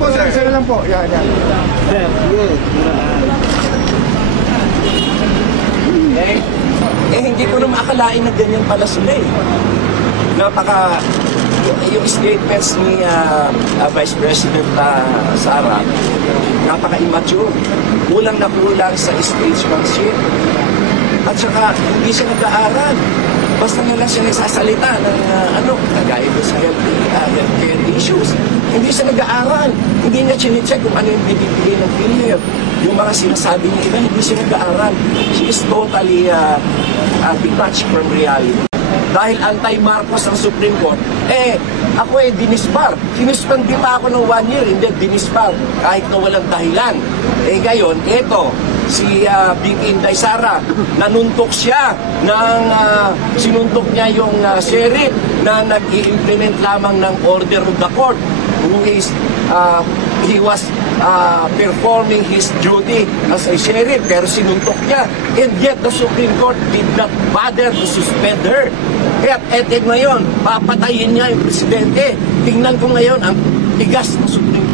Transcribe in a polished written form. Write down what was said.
po, sir. Isa na lang po. Yan, yan. Hindi ko naman akalain na ganyan pala sila eh. Yung statements ni Vice President Sara, napaka-immature. Kulang na kulang sa statesmanship. At saka, hindi siya nag-aaral. Basta na lang siya nagsasalita ng kagaya ko sa healthcare issues. Hindi siya nag-aaral. Hindi niya chine-check kung ano yung bibigay ng PhilHealth. Yung mga sinasabi niya iba, hindi siya nag-aaral. She is totally detached from reality. Dahil anti-Marcos ang Supreme Court, ako dinisbar. Sinuspend pa ako ng 1 year, hindi dinisbar. Kahit na walang dahilan. Ngayon, si Vicky Inday Sara, nanuntok siya sinuntok niya yung sheriff na nag-i-implement lamang ng order of the court who is he was performing his duty as a sheriff, pero sinuntok niya, and yet the Supreme Court did not bother to suspend her. Kaya ngayon, papatayin niya yung presidente. Tingnan ko ngayon ang tigas ng Supreme